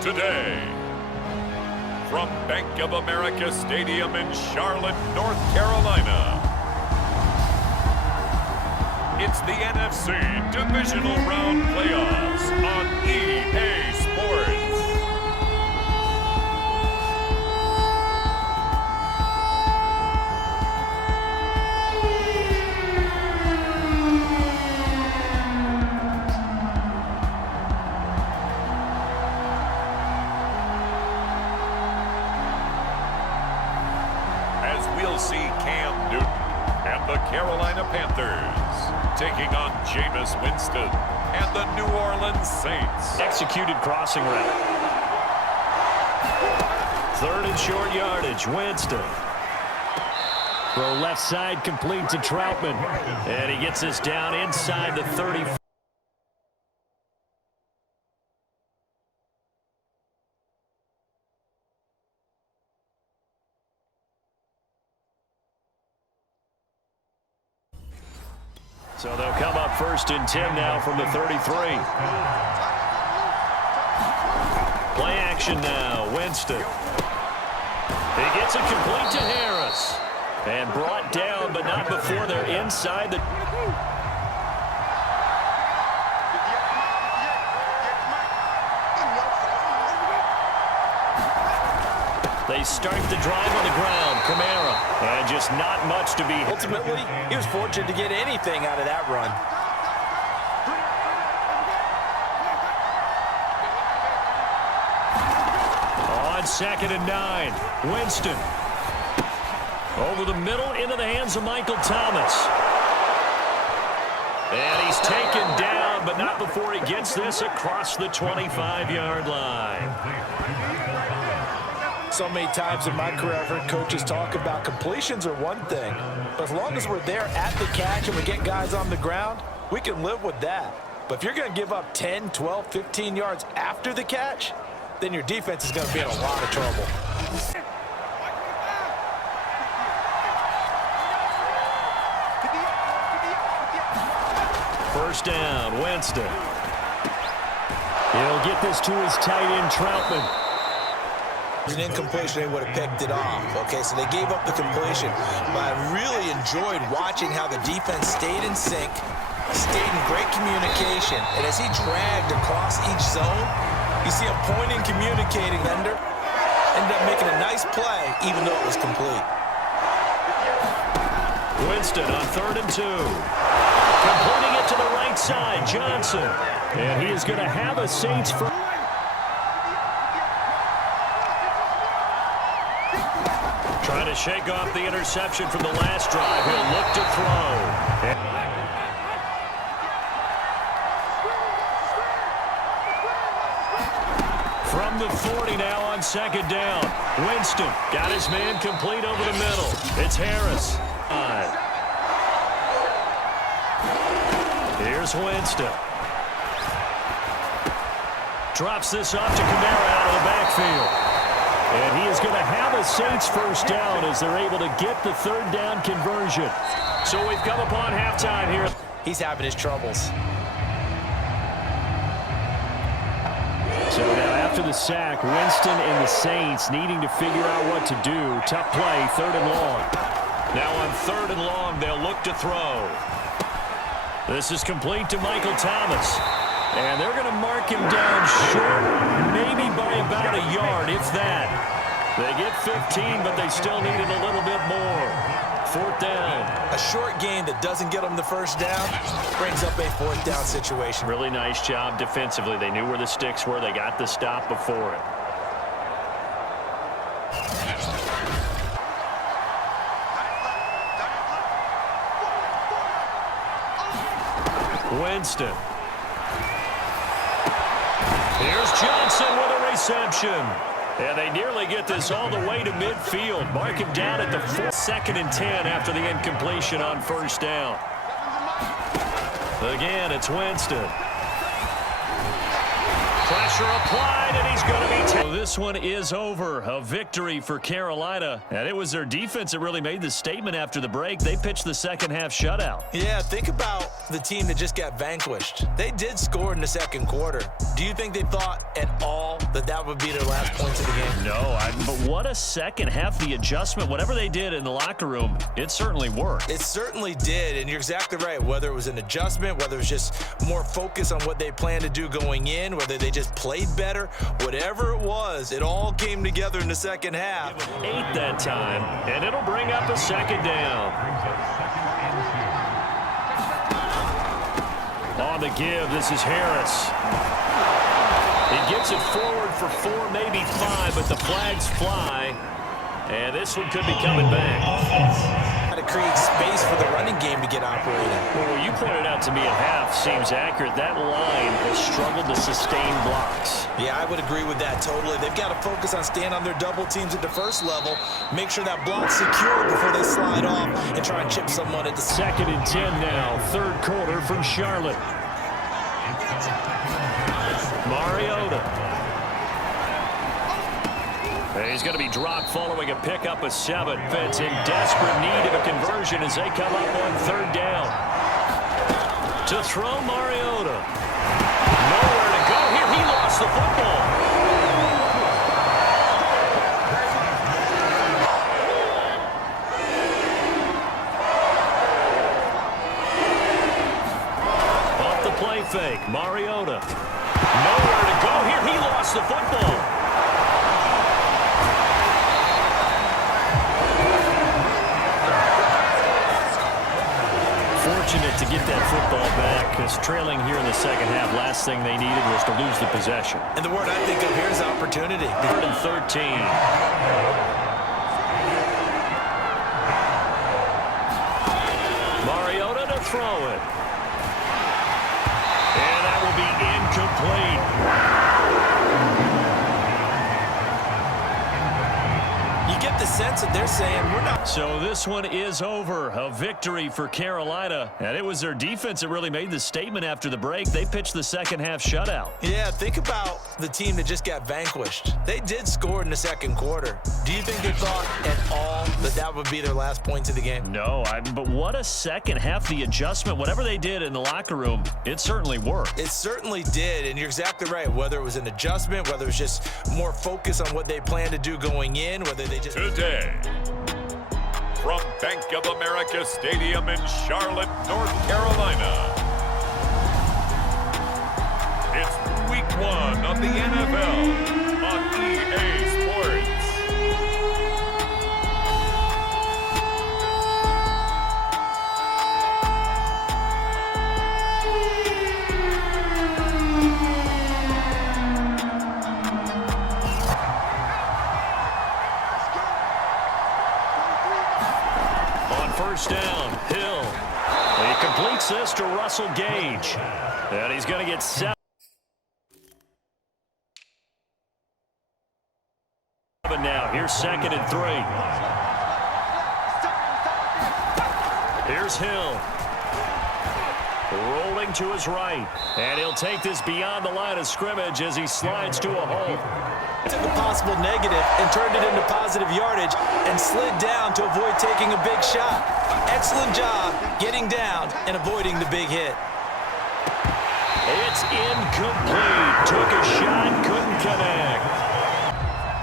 today. From Bank of America Stadium in Charlotte, North Carolina, it's the NFC Divisional Round Playoffs on EA Sports. We'll see Cam Newton and the Carolina Panthers taking on Jameis Winston and the New Orleans Saints. Executed crossing route. Third and short yardage, Winston. Throw left side complete to Troutman. And he gets this down inside the 30. So they'll come up 1st and 10 now from the 33. Play action now, Winston. He gets it complete to Harris. And brought down, but not before they're inside the... They start the drive on the ground. Kamara. And just not much to be... Ultimately, he was fortunate to get anything out of that run. On 2nd and 9. Winston. Over the middle into the hands of Michael Thomas. And he's taken down, but not before he gets this across the 25-yard line. So many times in my career, I've heard coaches talk about completions are one thing. But as long as we're there at the catch and we get guys on the ground, we can live with that. But if you're going to give up 10, 12, 15 yards after the catch, then your defense is going to be in a lot of trouble. First down, Winston. He'll get this to his tight end, Troutman. An incompletion, they would have picked it off. Okay, so they gave up the completion. But I really enjoyed watching how the defense stayed in sync, stayed in great communication. And as he dragged across each zone, you see him pointing, communicating. Ended up making a nice play, even though it was complete. Winston on 3rd and 2. Completing it to the right side, Johnson. And he is going to have a Saints for... Trying to shake off the interception from the last drive. He'll look to throw. From the 40 now on 2nd down. Winston got his man complete over the middle. It's Harris. Here's Winston. Drops this off to Kamara out of the backfield. And he is going to have a Saints first down as they're able to get the 3rd down conversion. So we've come upon halftime here. He's having his troubles. So now after the sack, Winston and the Saints needing to figure out what to do. Tough play, 3rd and long. Now on 3rd and long, they'll look to throw. This is complete to Michael Thomas. And they're going to mark him down short, maybe by about a yard, if that. They get 15, but they still needed a little bit more. 4th down. A short gain that doesn't get them the first down brings up a 4th down situation. Really nice job defensively. They knew where the sticks were. They got the stop before it. Winston. Here's Johnson with a reception. And they nearly get this all the way to midfield. Mark him down at the 2nd and 10 after the incompletion on 1st down. Again, it's Winston. Pressure applied, and he's going to be taken. This one is over. A victory for Carolina. And it was their defense that really made the statement after the break. They pitched the second half shutout. Yeah, think about the team that just got vanquished. They did score in the second quarter. Do you think they thought at all that that would be their last points of the game? No, but what a second half. The adjustment, whatever they did in the locker room, it certainly worked. It certainly did, and you're exactly right. Whether it was an adjustment, whether it was just more focus on what they planned to do going in, whether they just played better, whatever it was, it all came together in the second half. 8 that time, and it'll bring up a second down. On the give, this is Harris. He gets it forward for 4, maybe 5, but the flags fly, and this one could be coming back. Got to create space for the running game to get operating. Well, what you pointed out to me at half seems accurate. That line has struggled to sustain blocks. Yeah, I would agree with that totally. They've got to focus on staying on their double teams at the first level, make sure that block's secure before they slide off and try and chip someone at the second and 10 now, third quarter from Charlotte. Mariota. He's going to be dropped following a pickup of 7. Fitz in desperate need of a conversion as they come up on third down. To throw Mariota. Nowhere to go here. He lost the football. Off the play fake. Mariota. Nowhere to go here. He lost the football. Fortunate to get that football back, because trailing here in the second half, last thing they needed was to lose the possession. And the word I think of here is opportunity. 3rd and 13. Mariota to throw it. And that will be incomplete. The sense that they're saying we're not. So this one is over. A victory for Carolina. And it was their defense that really made the statement after the break. They pitched the second half shutout. Yeah, think about the team that just got vanquished. They did score in the second quarter. Do you think they thought at all that that would be their last points of the game? No, but what a second half. The adjustment, whatever they did in the locker room, it certainly worked. It certainly did, and you're exactly right. Whether it was an adjustment, whether it was just more focus on what they planned to do going in, whether they just... Today, from Bank of America Stadium in Charlotte, North Carolina, it's Week 1 of the NFL on EA Sports. First down, Hill. He completes this to Russell Gage. And he's going to get 7 now. Here's 2nd and 3. Here's Hill. Rolling to his right. And he'll take this beyond the line of scrimmage as he slides to a hole. Took a possible negative and turned it into positive yardage and slid down to avoid taking a big shot. Excellent job getting down and avoiding the big hit. It's incomplete. Took a shot, couldn't connect.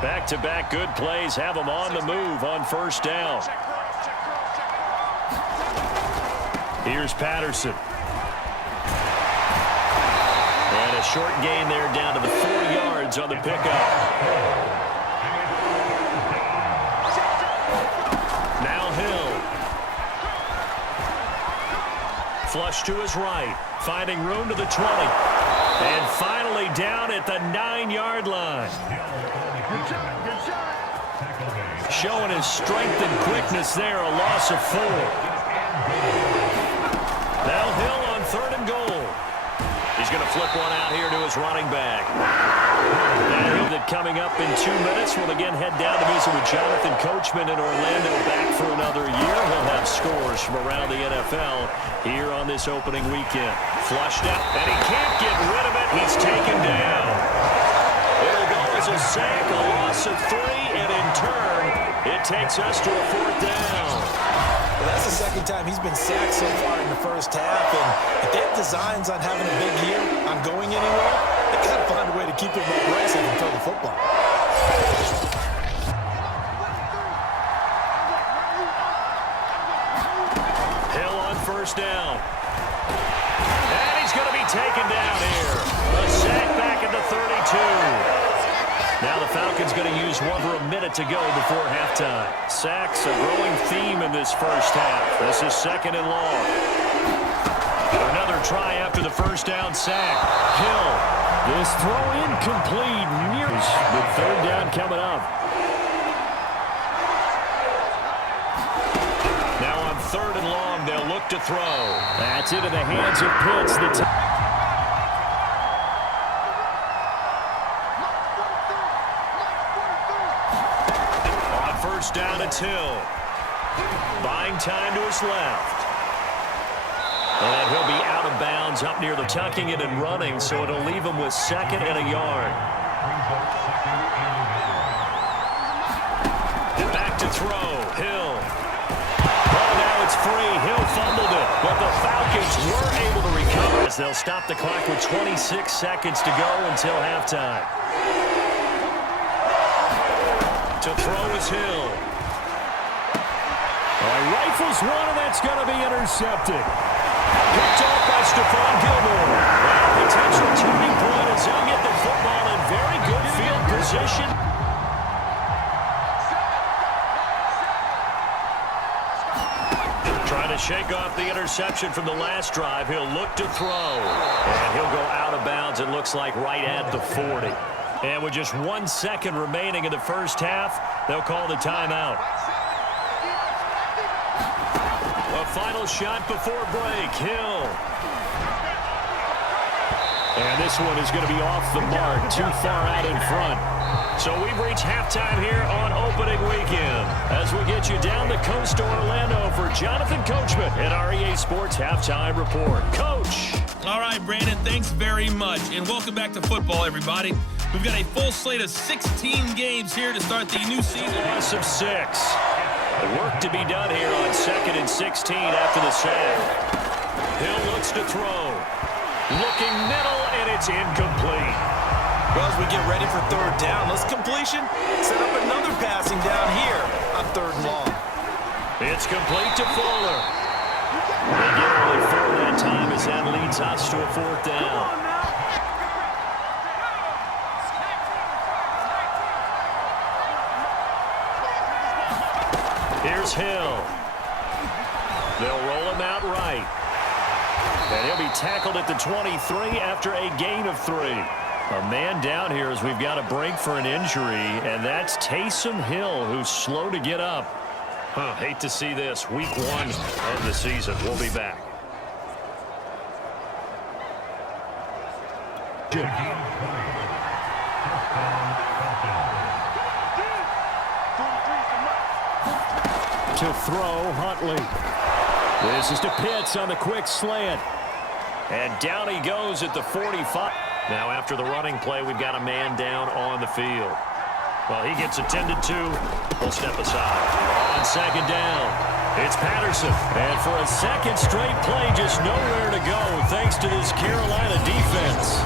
Back-to-back good plays have him on the move on first down. Here's Patterson. And a short gain there down to the 4 yards on the pickup. Now Hill. Flush to his right. Finding room to the 20. And finally down at the 9-yard line. Showing his strength and quickness there, a loss of 4. Now Hill on 3rd and goal. He's going to flip one out here to his running back. And that coming up in 2 minutes, we'll again head down to visit with Jonathan Coachman in Orlando, back for another year. He'll have scores from around the NFL here on this opening weekend. Flushed out, and he can't get rid of it. He's taken down. There's a sack, a loss of 3, and in turn, it takes us to a 4th down. Well, that's the second time he's been sacked so far in the first half, and if they have designs on having a big year, on going anywhere, they got to find a way to keep him upright so he can throw the football. Hill on 1st down. And he's going to be taken down here. A sack back at the 32. Now the Falcons going to use over a minute to go before halftime. Sacks a growing theme in this first half. This is 2nd and long. Another try after the 1st down sack. Hill. This throw incomplete. The 3rd down coming up. Now on 3rd and long, they'll look to throw. That's into the hands of Pitts. On 1st down, it's Hill. Buying time to his left. And he'll be out of bounds up near the tucking it and running, so it'll leave him with 2nd and a yard. And back to throw. Hill. Oh, now it's free. Hill fumbled it, but the Falcons were able to recover as they'll stop the clock with 26 seconds to go until halftime. To throw is Hill. Rifles one, and that's going to be intercepted. Picked off by Stephon Gilmore. Well, potential turning point as he'll get the football in very good field position. Trying to shake off the interception from the last drive. He'll look to throw. And he'll go out of bounds, it looks like, right at the 40. And with just 1 second remaining in the first half, they'll call the timeout. A final shot before break. Hill. And this one is going to be off the mark, too far out in front. So we've reached halftime here on opening weekend as we get you down the coast to Orlando for Jonathan Coachman at our EA Sports Halftime Report. Coach. All right, Brandon, thanks very much. And welcome back to football, everybody. We've got a full slate of 16 games here to start the new season. Loss of 6. Work to be done here on 2nd and 16 after the sack. Hill looks to throw. Looking middle, and it's incomplete. Well, as we get ready for 3rd down, let's completion. Set up another passing down here on 3rd and long. It's complete to Fuller. They get only 4 that time as that leads us to a 4th down. Here's Hill. They'll roll him out right. And he'll be tackled at the 23 after a gain of 3. A man down here as we've got a break for an injury, and that's Taysom Hill, who's slow to get up. Hate to see this. Week 1 of the season. We'll be back. To throw, Huntley. This is to Pitts on the quick slant. And down he goes at the 45. Now after the running play, we've got a man down on the field. Well, he gets attended to. We'll step aside. On 2nd down, it's Patterson. And for a 2nd straight play, just nowhere to go thanks to this Carolina defense.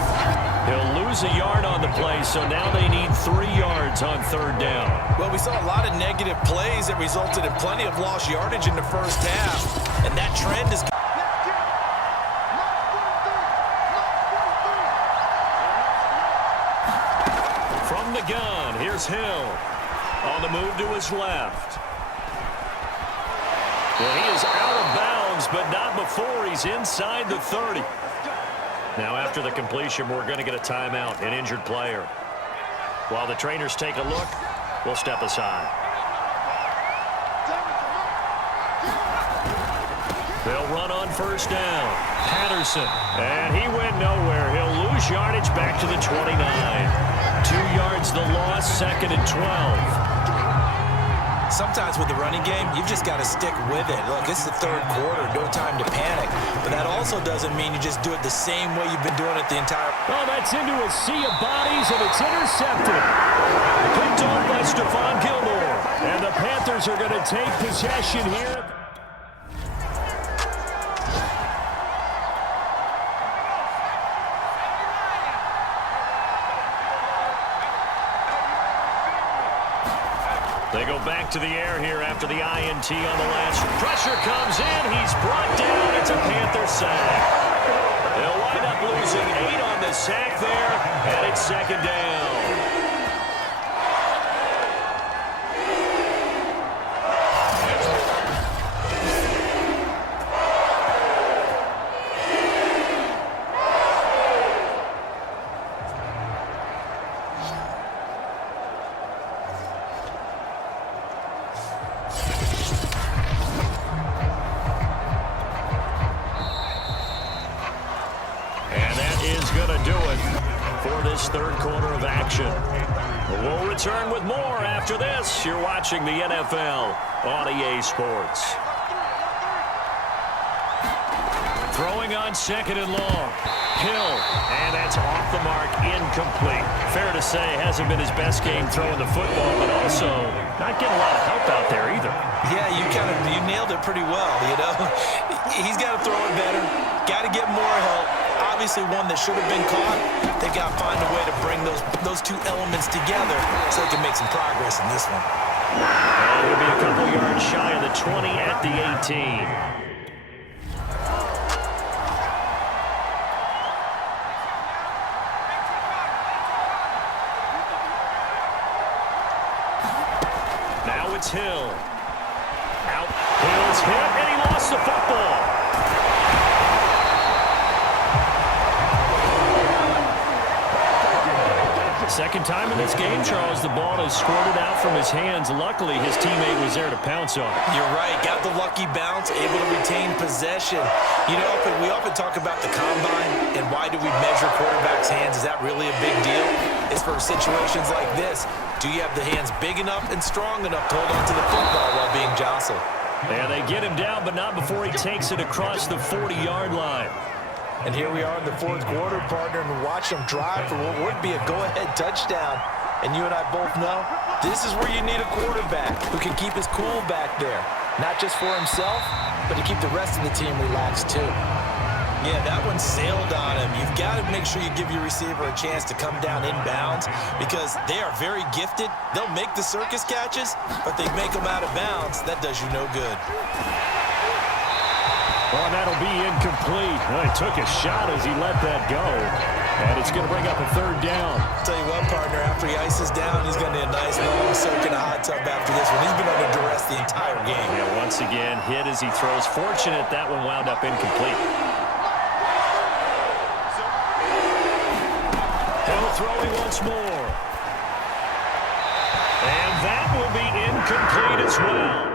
He'll lose a yard on the play, so now they need 3 yards on 3rd down. Well, we saw a lot of negative plays that resulted in plenty of lost yardage in the first half, and that trend is... From the gun, here's Hill. On the move to his left. Well, he is out of bounds, but not before he's inside the 30. Now, after the completion, we're going to get a timeout, an injured player. While the trainers take a look, we'll step aside. They'll run on 1st down. Patterson, and he went nowhere. He'll lose yardage back to the 29. 2 yards the loss, 2nd and 12. sometimes with the running game, you've just got to stick with it. Look, it's the third quarter, no time to panic. But that also doesn't mean you just do it the same way you've been doing it the entire... Oh, that's into a sea of bodies, and it's intercepted. Picked off by Stephon Gilmore. And the Panthers are going to take possession here. They go back to the air here after the INT on the last. Pressure comes in. He's brought down. It's a Panther sack. They'll wind up losing 8 on the sack there, and it's second down. Third quarter of action. We'll return with more after this. You're watching the NFL on EA Sports. Throwing on second and long. Hill, and that's off the mark, incomplete. Fair to say, hasn't been his best game throwing the football, but also not getting a lot of help out there either. Yeah, you nailed it pretty well, you know. He's got to throw it better. Got to get more help. Obviously one that should have been caught. They got to find a way to bring those two elements together so they can make some progress in this one. And he'll be a couple yards shy of the 20 at the 18. Now it's Hill. Out. Hill's hit, and he lost the football. Second time in this game, Charles, the ball is squirted out from his hands. Luckily, his teammate was there to pounce on it. You're right. Got the lucky bounce, able to retain possession. You know, we often talk about the combine and why do we measure quarterbacks' hands? Is that really a big deal? It's for situations like this. Do you have the hands big enough and strong enough to hold on to the football while being jostled? Yeah, they get him down, but not before he takes it across the 40-yard line. And here we are in the fourth quarter, partner, and watch him drive for what would be a go-ahead touchdown. And you and I both know this is where you need a quarterback who can keep his cool back there. Not just for himself, but to keep the rest of the team relaxed too. Yeah, that one sailed on him. You've got to make sure you give your receiver a chance to come down inbounds because they are very gifted. They'll make the circus catches, but they make them out of bounds. That does you no good. Well, that'll be incomplete. Well, he took a shot as he let that go. And it's going to bring up a third down. I'll tell you what, partner, after he ices down, he's going to need a nice long soak in a hot tub after this one. He's been under duress the entire game. Yeah, once again, hit as he throws. Fortunate that one wound up incomplete. Hill throwing once more. And that will be incomplete as well.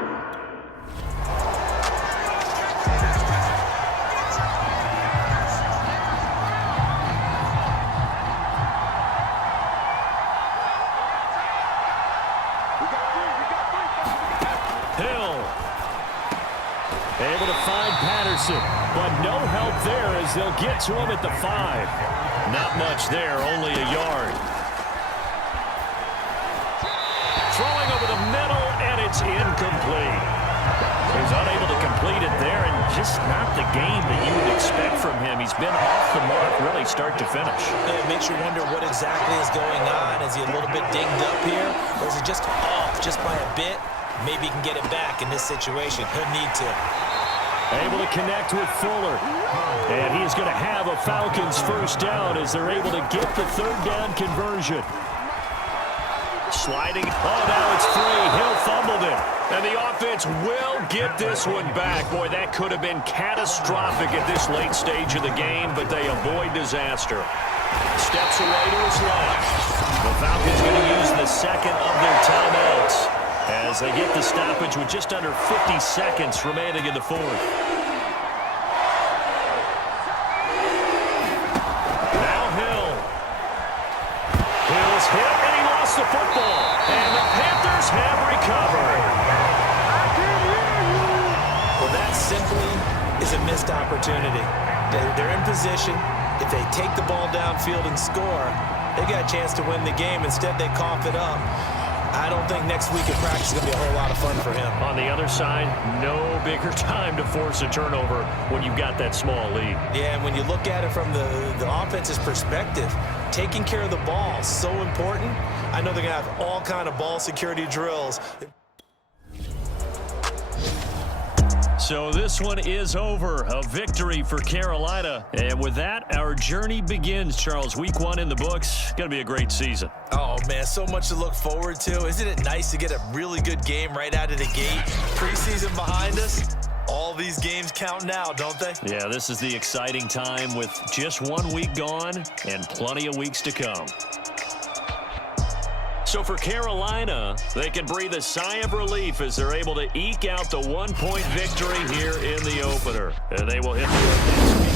Able to find Patterson, but no help there as they'll get to him at the 5. Not much there, only a yard. Throwing over the middle, and it's incomplete. He's unable to complete it there, and just not the game that you would expect from him. He's been off the mark really start to finish. It makes you wonder what exactly is going on. Is he a little bit dinged up here, or is he just off just by a bit? Maybe he can get it back in this situation. He'll need to. Able to connect with Fuller. And he is going to have a Falcons first down as they're able to get the third down conversion. Sliding. Oh, now it's free. Hill fumbled it. And the offense will get this one back. Boy, that could have been catastrophic at this late stage of the game, but they avoid disaster. Steps away to his left. The Falcons going to use the second of their timeouts as they get the stoppage with just under 50 seconds remaining in the fourth. Now Hill. Hill's hit, and he lost the football. And the Panthers have recovered. missed opportunity. They're in position. If they take the ball downfield and score, they got a chance to win the game. Instead, they cough it up. I don't think next week at practice is going to be a whole lot of fun for him. On the other side, no bigger time to force a turnover when you've got that small lead. Yeah, and when you look at it from the offense's perspective, taking care of the ball is so important. I know they're going to have all kind of ball security drills. So this one is over. A victory for Carolina. And with that, our journey begins, Charles. Week 1 in the books. Going to be a great season. Oh, man, so much to look forward to. Isn't it nice to get a really good game right out of the gate? Preseason behind us. All these games count now, don't they? Yeah, this is the exciting time with just 1 week gone and plenty of weeks to come. So for Carolina, they can breathe a sigh of relief as they're able to eke out the 1-point victory here in the opener. And they will hit the road next week.